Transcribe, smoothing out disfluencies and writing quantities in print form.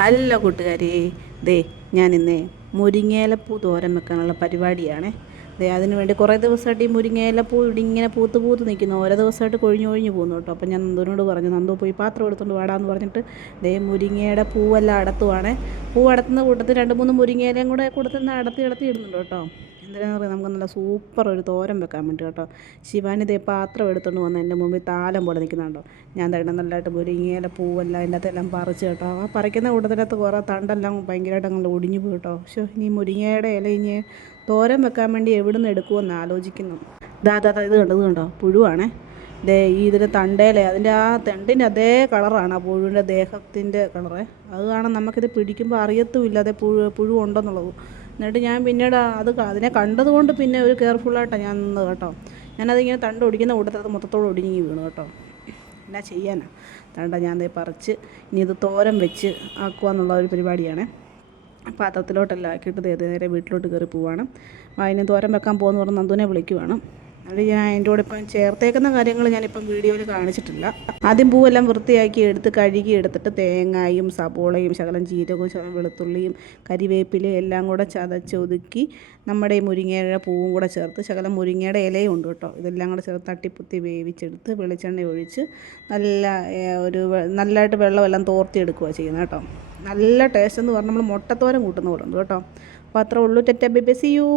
Hello കൂട്ടുകാരി, ദേ ഞാനിന്നേ മുരിങ്ങയിലപ്പൂ തോരൻ വെക്കാനുള്ള പരിപാടിയാണ്. ദേ അതിന് വേണ്ടി കുറേ ദിവസമായിട്ട് ഈ മുരിങ്ങയിലപ്പൂ ഇവിടെ ഇങ്ങനെ പൂത്ത് പൂത്ത് നിൽക്കുന്നു. ഓരോ ദിവസമായിട്ട് കൊഴിഞ്ഞു കൊഴിഞ്ഞു പോകുന്നു കേട്ടോ. അപ്പം ഞാൻ നന്ദുവിനോട് പറഞ്ഞു, നന്ദു പോയി പാത്രം എടുത്തുകൊണ്ട് വാടാന്ന് പറഞ്ഞിട്ട് ദേ മുരിങ്ങയുടെ പൂവെല്ലാം അടത്തുവാണ്. പൂ അടത്തുന്ന കൂട്ടത്തിൽ 2-3 മുരിങ്ങയിലയും കൂടെ കൊടുത്തുനിന്ന് അടത്തി ഇടുന്നുണ്ട് കേട്ടോ. എന്തിനാണെന്ന് പറയാം, നമുക്ക് നല്ല സൂപ്പർ ഒരു തോരൻ വെക്കാൻ വേണ്ടി കേട്ടോ. ശിവാനി ദേ പാത്രം എടുത്തുകൊണ്ട് വന്ന് എൻ്റെ മുമ്പിൽ താലം പോലെ നിൽക്കുന്നുണ്ടോ. ഞാൻ തേട്ടം നല്ലതായിട്ട് മുരിങ്ങയില പൂവെല്ലാം അതിൻ്റെ അകത്തെല്ലാം പറിച്ച് കേട്ടോ. ആ പറിക്കുന്ന കൂട്ടത്തിനകത്ത് കുറേ തണ്ടെല്ലാം ഭയങ്കരമായിട്ട് അങ്ങനെ ഒടിഞ്ഞു പോയി കേട്ടോ. പക്ഷേ ഇനി മുരിങ്ങയുടെ ഇല ഇനി തോരൻ വെക്കാൻ വേണ്ടി എവിടെ നിന്ന് എടുക്കുമെന്ന് ആലോചിക്കുന്നു. ഇത് കണ്ടോ പുഴുവാണേ. ദേ ഈ ഇതിൻ്റെ തണ്ടേലെ അതിൻ്റെ ആ തണ്ടിൻ്റെ അതേ കളറാണ് ആ പുഴുവിൻ്റെ ദേഹത്തിൻ്റെ കളറ്. അത് കാണാൻ നമുക്കിത് പിടിക്കുമ്പോൾ അറിയത്തുമില്ല അതേ പുഴു ഉണ്ടെന്നുള്ളത്. എന്നിട്ട് ഞാൻ പിന്നീട് അതിനെ കണ്ടതുകൊണ്ട് പിന്നെ ഒരു കെയർഫുള്ളായിട്ടാണ് ഞാൻ നിന്നത് കേട്ടോ. ഞാനതിങ്ങനെ തണ്ട് ഒടിക്കുന്ന കൂട്ടത്തിൽ മൊത്തത്തോടെ ഒടിഞ്ഞ് വീണു കേട്ടോ. എന്നാ ചെയ്യാനാ. തണ്ട ഞാൻ പറിച്ച് ഇനി ഇത് തോരൻ വെച്ച് ആക്കുക എന്നുള്ള ഒരു പരിപാടിയാണ്. പാത്രത്തിലോട്ടെല്ലാം ആക്കിയിട്ട് നേരെ വീട്ടിലോട്ട് കയറി പോവുകയാണ്. അതിന് തോരൻ വെക്കാൻ പോകുന്ന പറഞ്ഞ് നന്ദുവിനെ വിളിക്കുവാണ്. അത് ഞാൻ അതിൻ്റെ കൂടെ ഇപ്പം ചേർത്തേക്കുന്ന കാര്യങ്ങൾ ഞാനിപ്പം വീഡിയോയിൽ കാണിച്ചിട്ടില്ല. ആദ്യം പൂവെല്ലാം വൃത്തിയാക്കി എടുത്ത് കഴുകി എടുത്തിട്ട് തേങ്ങയും സബോളയും ശകലം ജീരകവും ശകലം വെളുത്തുള്ളിയും കരിവേപ്പിലയും എല്ലാം കൂടെ ചതച്ചൊതുക്കി നമ്മുടെ ഈ മുരിങ്ങയുടെ പൂവും കൂടെ ചേർത്ത് ശകലം മുരിങ്ങയുടെ ഇലയും ഉണ്ട് കേട്ടോ. ഇതെല്ലാം കൂടെ ചേർത്ത് തട്ടിപ്പുത്തി വേവിച്ചെടുത്ത് വെളിച്ചെണ്ണ ഒഴിച്ച് നല്ലതായിട്ട് വെള്ളമെല്ലാം തോർത്തിയെടുക്കുക ചെയ്യുന്നത് കേട്ടോ. നല്ല ടേസ്റ്റ് എന്ന് പറഞ്ഞാൽ നമ്മൾ മുട്ടത്തോരൻ കൂട്ടുന്ന പോലെ ഉണ്ട് കേട്ടോ. അപ്പോൾ അത്രേ ഉള്ളൂ. ടെറ്റ ബൈ ബൈ, സീ യു.